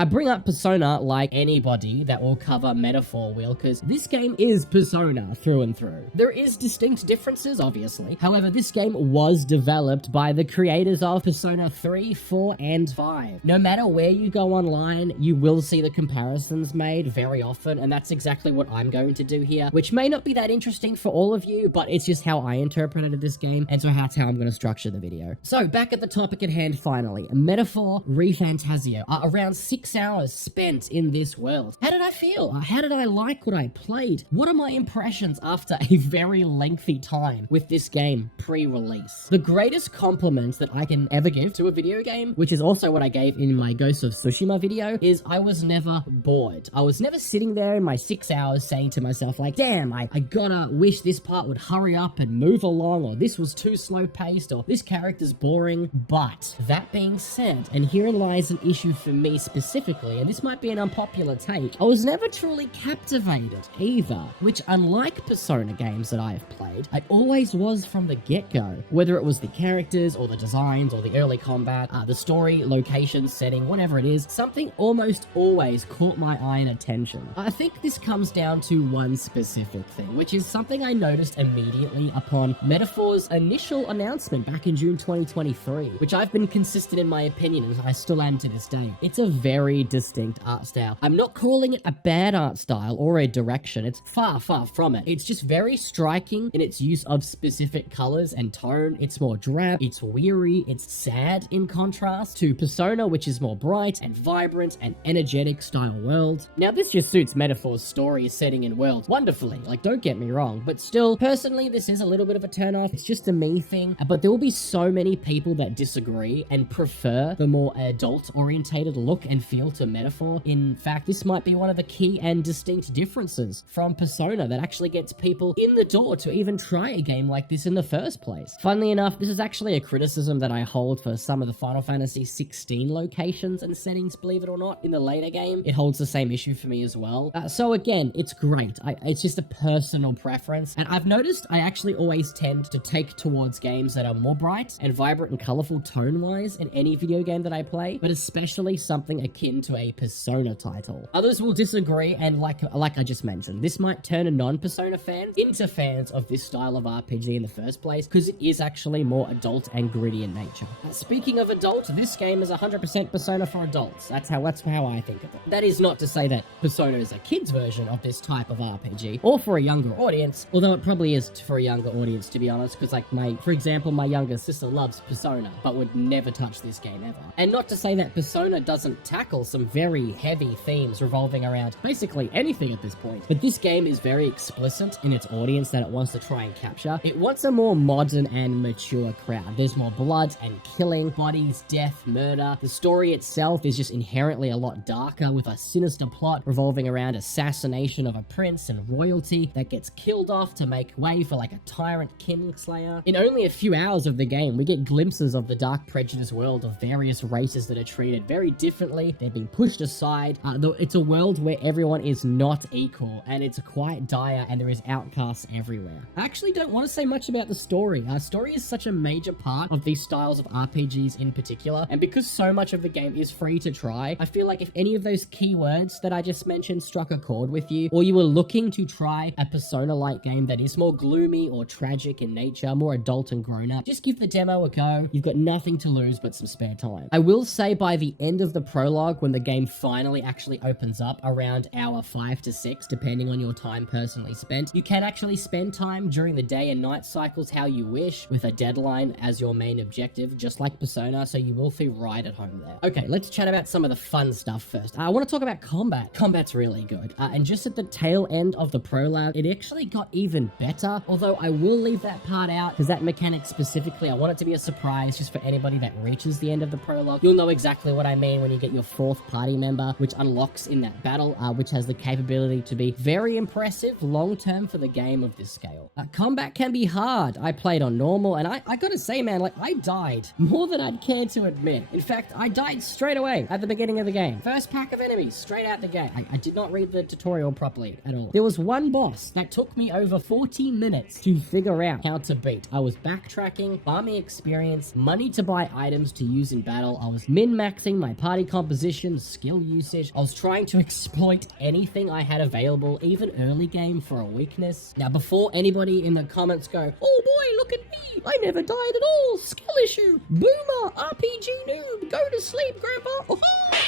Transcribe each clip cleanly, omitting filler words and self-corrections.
I bring up Persona like anybody that will cover Metaphor will, because this game is Persona through and through. There is distinct differences, obviously. However, this game was developed by the creators of Persona 3, 4, and 5. No matter where you go online, you will see the comparisons made very often, and that's exactly what I'm going to do here, which may not be that interesting for all of you, but it's just how I interpreted this game, and so that's how I'm going to structure the video. So, back at the topic at hand finally, Metaphor ReFantazio. Around 6 hours spent in this world. How did I feel? How did I like what I played? What are my impressions after a very lengthy time with this game pre-release? The greatest compliment that I can ever give to a video game, which is also what I gave in my Ghost of Tsushima video, is I was never bored. I was never sitting there in my 6 hours saying to myself like, damn, I gotta wish this part would hurry up and move along, or this was too slow paced, or this character's boring. But that being said, and herein lies an issue for me specifically, and this might be an unpopular take, I was never truly captivated either, which unlike Persona games that I've played, I always was from the get-go. Whether it was the characters, or the designs, or the early combat, the story, location, setting, whatever it is, something almost always caught my eye and attention. I think this comes down to one specific thing, which is something I noticed immediately upon Metaphor's initial announcement back in June 2023, which I've been consistent in my opinion, and I still am to this day. It's a very distinct art style. I'm not calling it a bad art style or a direction. It's far, far from it. It's just very striking in its use of specific colors and tone. It's more drab, it's weary, it's sad in contrast to Persona, which is more bright and vibrant and energetic style world. Now, this just suits Metaphor's story, setting, and world wonderfully. Like, don't get me wrong, but still, personally, this is a little bit of a turn-off. It's just a me thing, but there will be so many people that disagree and prefer the more adult-orientated look and feel to Metaphor. In fact, this might be one of the key and distinct differences from Persona that actually gets people in the door to even try a game like this in the first place. Funnily enough, this is actually a criticism that I hold for some of the Final Fantasy 16 locations and settings, believe it or not, in the later game. It holds the same issue for me as well. So again, it's great. It's just a personal preference, and I've noticed I actually always tend to take towards games that are more bright and vibrant and colorful tone-wise in any video game that I play, but especially something akin to a Persona title. Others will disagree, and like I just mentioned, this might turn a non-Persona fan into fans of this style of RPG in the first place, because it is actually more adult and gritty in nature. Speaking of adult, this game is 100% Persona for adults. That's how I think of it. That is not to say that Persona is a kid's version of this type of RPG, or for a younger audience, although it probably is for a younger audience, to be honest, because like for example, my younger sister loves Persona, but would never touch this game ever. And not to say that Persona doesn't tackle some very heavy themes revolving around basically anything at this point, but this game is very explicit in its audience that it wants to try and capture. It wants a more modern and mature crowd. There's more blood and killing, bodies, death, murder. The story itself is just inherently a lot darker, with a sinister plot revolving around assassination of a prince and royalty that gets killed off to make way for like a tyrant kingslayer. In only a few hours of the game, we get glimpses of the dark prejudice world of various races that are treated very differently. They're being pushed aside. It's a world where everyone is not equal, and it's quite dire, and there is outcasts everywhere. I actually don't want to say much about the story. Story is such a major part of these styles of RPGs in particular, and because so much of the game is free to try, I feel like if any of those keywords that I just mentioned struck a chord with you, or you were looking to try a Persona-like game that is more gloomy or tragic in nature, more adult and grown-up, just give the demo a go. You've got nothing to lose but some spare time. I will say by the end of the prologue, when the game finally actually opens up around hour 5 to 6, depending on your time personally spent, you can actually spend time during the day and night cycles how you wish, with a deadline as your main objective, just like Persona, so you will feel right at home there. Okay, let's chat about some of the fun stuff first. I want to talk about combat. Combat's really good, and just at the tail end of the prologue, it actually got even better, although I will leave that part out, because that mechanic specifically, I want it to be a surprise just for anybody that reaches the end of the prologue. You'll know exactly what I mean when you get your 4th party member, which unlocks in that battle, which has the capability to be very impressive long-term for the game of this scale. Combat can be hard. I played on normal, and I gotta say, man, like, I died more than I'd care to admit. In fact, I died straight away at the beginning of the game. First pack of enemies, straight out the gate. I did not read the tutorial properly at all. There was one boss that took me over 14 minutes to figure out how to beat. I was backtracking, farming experience, money to buy items to use in battle. I was min-maxing my party composition composition, skill usage. I was trying to exploit anything I had available, even early game, for a weakness. Now, before anybody in the comments go, oh boy, look at me, I never died at all, skill issue, boomer, RPG noob, go to sleep, grandpa.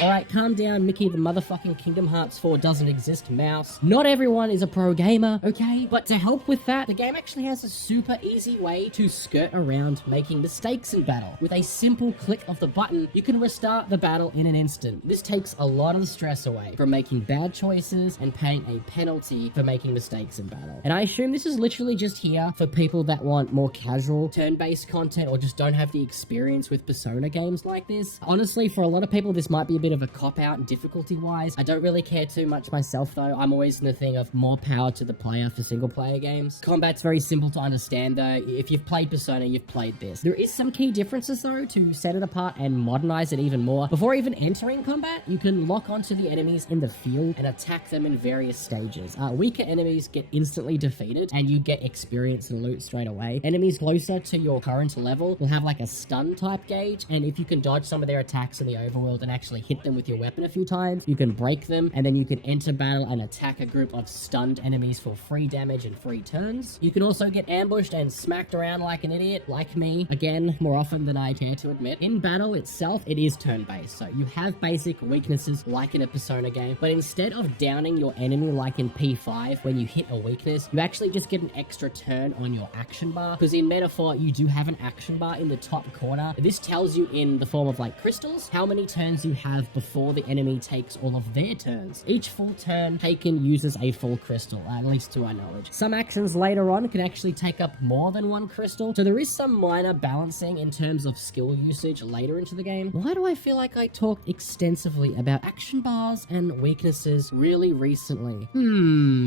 Alright, calm down, Mickey the motherfucking Kingdom Hearts 4 doesn't exist mouse. Not everyone is a pro gamer, okay? But to help with that, the game actually has a super easy way to skirt around making mistakes in battle. With a simple click of the button, you can restart the battle in an instant. This takes a lot of the stress away from making bad choices and paying a penalty for making mistakes in battle. And I assume this is literally just here for people that want more casual turn-based content or just don't have the experience with Persona games like this. Honestly, for a lot of people, this might be a bit of a cop-out difficulty-wise. I don't really care too much myself, though. I'm always in the thing of more power to the player for single-player games. Combat's very simple to understand, though. If you've played Persona, you've played this. There is some key differences, though, to set it apart and modernize it even more. Before even entering combat, you can lock onto the enemies in the field and attack them in various stages. Weaker enemies get instantly defeated, and you get experience and loot straight away. Enemies closer to your current level will have like a stun type gauge, and if you can dodge some of their attacks in the overworld and actually hit them with your weapon a few times, you can break them, and then you can enter battle and attack a group of stunned enemies for free damage and free turns. You can also get ambushed and smacked around like an idiot, like me, again, more often than I care to admit. In battle itself, it is turn-based, so you have basic weaknesses like in a Persona game, but instead of downing your enemy like in P5, when you hit a weakness, you actually just get an extra turn on your action bar, because in Metaphor, you do have an action bar in the top corner. This tells you in the form of like crystals, how many turns you have before the enemy takes all of their turns. Each full turn taken uses a full crystal, at least to our knowledge. Some actions later on can actually take up more than one crystal, so there is some minor balancing in terms of skill usage later into the game. Why do I feel like I talked extensively about action bars and weaknesses really recently?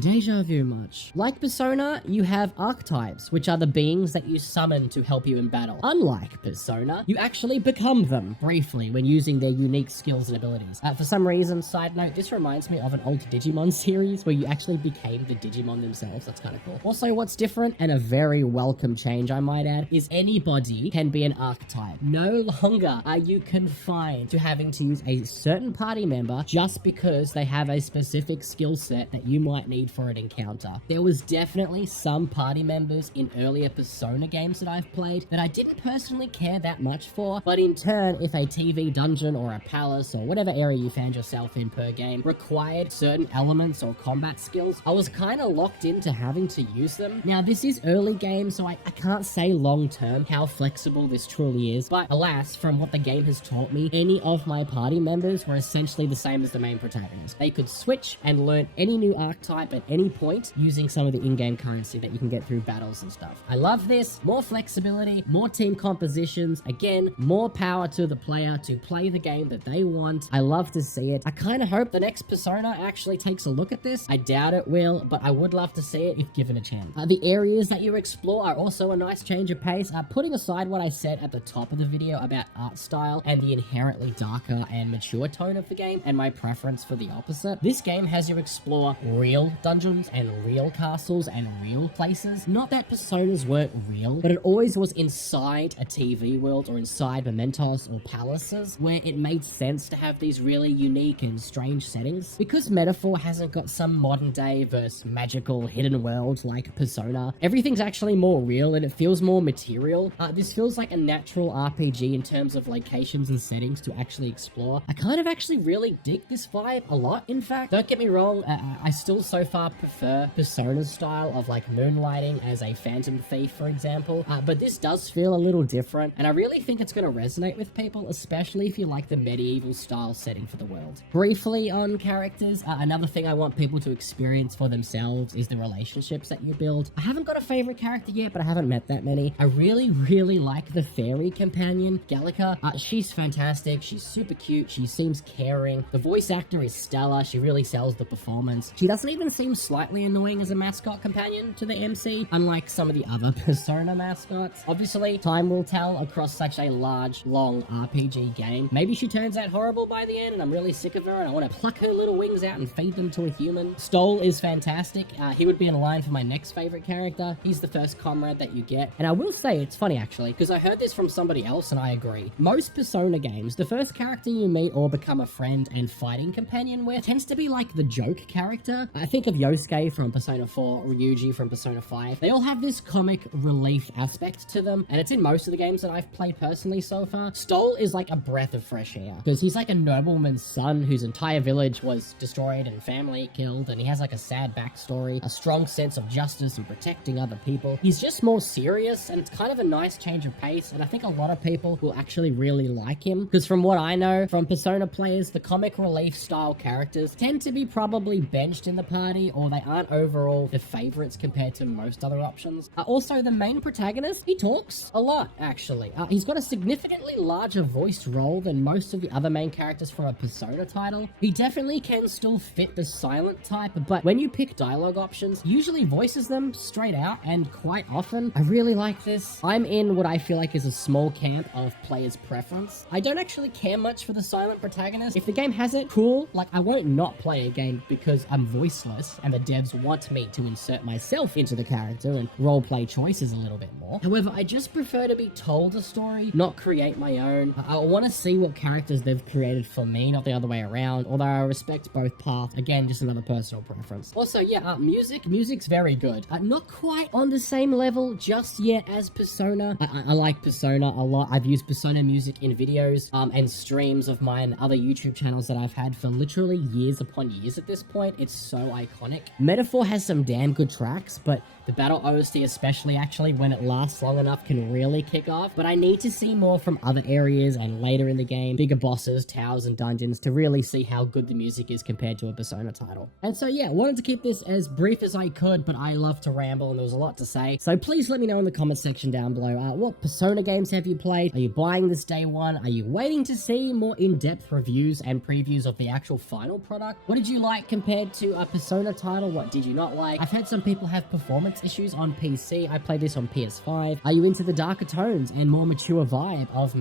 Deja vu much. Like Persona, you have archetypes, which are the beings that you summon to help you in battle. Unlike Persona, you actually become them briefly when using their unique skills and abilities. For some reason, side note, this reminds me of an old Digimon series where you actually became the Digimon themselves. That's kind of cool. Also, what's different, and a very welcome change I might add, is anybody can be an archetype. No longer are you confined to having to use a certain party member just because they have a specific skill set that you might need for an encounter. There was definitely some party members in earlier Persona games that I've played that I didn't personally care that much for, but in turn, if a TV dungeon or a palace or whatever area you found yourself in per game required certain elements or combat skills, I was kind of locked into having to use them. Now, this is early game, so I can't say long term how flexible this truly is, but alas, from what the game has taught me, any of my party members were essentially the same as the main protagonist. They could switch and learn any new archetype at any point using some of the in-game currency that you can get through battles and stuff. I love this. More flexibility, more team compositions, again, more power to the player to play the game that they want. I love to see it. I kind of hope the next Persona actually takes a look at this. I doubt it will, but I would love to see it if given a chance. The areas that you explore are also a nice change of pace. Putting aside what I said at the top of the video about art style and the inherently darker and mature tone of the game, and my preference for the opposite, this game has you explore real dungeons and real castles and real places. Not that Personas weren't real, but it always was inside a TV world or inside mementos or palaces where it made sense to have these really unique and strange settings. Because Metaphor hasn't got some modern day versus magical hidden world like Persona, everything's actually more real and it feels more material. This feels like a natural RPG in terms of locations and settings to actually explore. I kind of actually really dig this vibe a lot, in fact. Don't get me wrong, I still so far prefer Persona's style of like moonlighting as a phantom thief, for example, but this does feel a little different, and I really think it's going to resonate with people, especially if you like the medieval style setting for the world. Briefly on characters, another thing I want people to experience for themselves is the relationships that you build. I haven't got a favorite character yet, but I haven't met that many. I really like the fairy companion, Gallica. She's fantastic. She's super cute. She seems caring. The voice actor is stellar. She really sells the performance. She doesn't even seem slightly annoying as a mascot companion to the MC, unlike some of the other Persona mascots. Obviously, time will tell across such a large, long RPG game. Maybe she turns out horrible by the end and I'm really sick of her and I want to pluck her little wings out and feed them to a human. Stoll is fantastic. He would be in line for my next favorite character. He's the first comrade that you get. And I will say, it's funny actually, because I heard this from somebody else and I agree. Most Persona games, the first character you meet or become a friend and fighting companion with tends to be like the joke character. I think of Yosuke from Persona 4, Ryuji from Persona 5. They all have this comic relief aspect to them, and it's in most of the games that I've played personally so far. Stoll is like a breath of fresh air, because he's like a nobleman's son whose entire village was destroyed and family killed, and he has like a sad backstory, a strong sense of justice and protecting other people. He's just more serious, and it's kind of a nice change of pace, and I think a lot of people will actually really like him, because from what I know from Persona players, the comic relief style characters tend to be probably benched in the party, or they aren't overall the favorites compared to most other options. Also, the main protagonist, he talks a lot, actually. He's got a significantly larger voiced role than most of the other main characters from a Persona title. He definitely can still fit the silent type, but when you pick dialogue options, he usually voices them straight out, and quite often, I really like this. I'm in what I feel like is a small camp of players' preference. I don't actually care much for the silent protagonist. If the game has it, cool. Like, I won't not play a game because I'm voiceless and the devs want me to insert myself into the character and roleplay choices a little bit more. However, I just prefer to be told a story, not create my own. I want to see what characters they've created for me, not the other way around, although I respect both paths. Again, just another personal preference. Also, yeah, music's very good. Not quite on the same level just yet as Persona. I like Persona a lot. I've used Persona music in videos and streams of mine, other YouTube channels that I've had for literally years upon years at this point. It's so iconic. Metaphor has some damn good tracks, but the battle OST especially, actually, when it lasts long enough, can really kick off. But I need to see more from other areas and later in the game, bigger bosses, towers, and dungeons to really see how good the music is compared to a Persona title. And so yeah, wanted to keep this as brief as I could, but I love to ramble and there was a lot to say. So please let me know in the comment section down below, what Persona games have you played? Are you buying this day one? Are you waiting to see more in-depth reviews and previews of the actual final product? What did you like compared to a Persona title? What did you not like? I've heard some people have performance issues on PC. I played this on PS5. Are you into the darker tones and more mature vibe of Metaphor?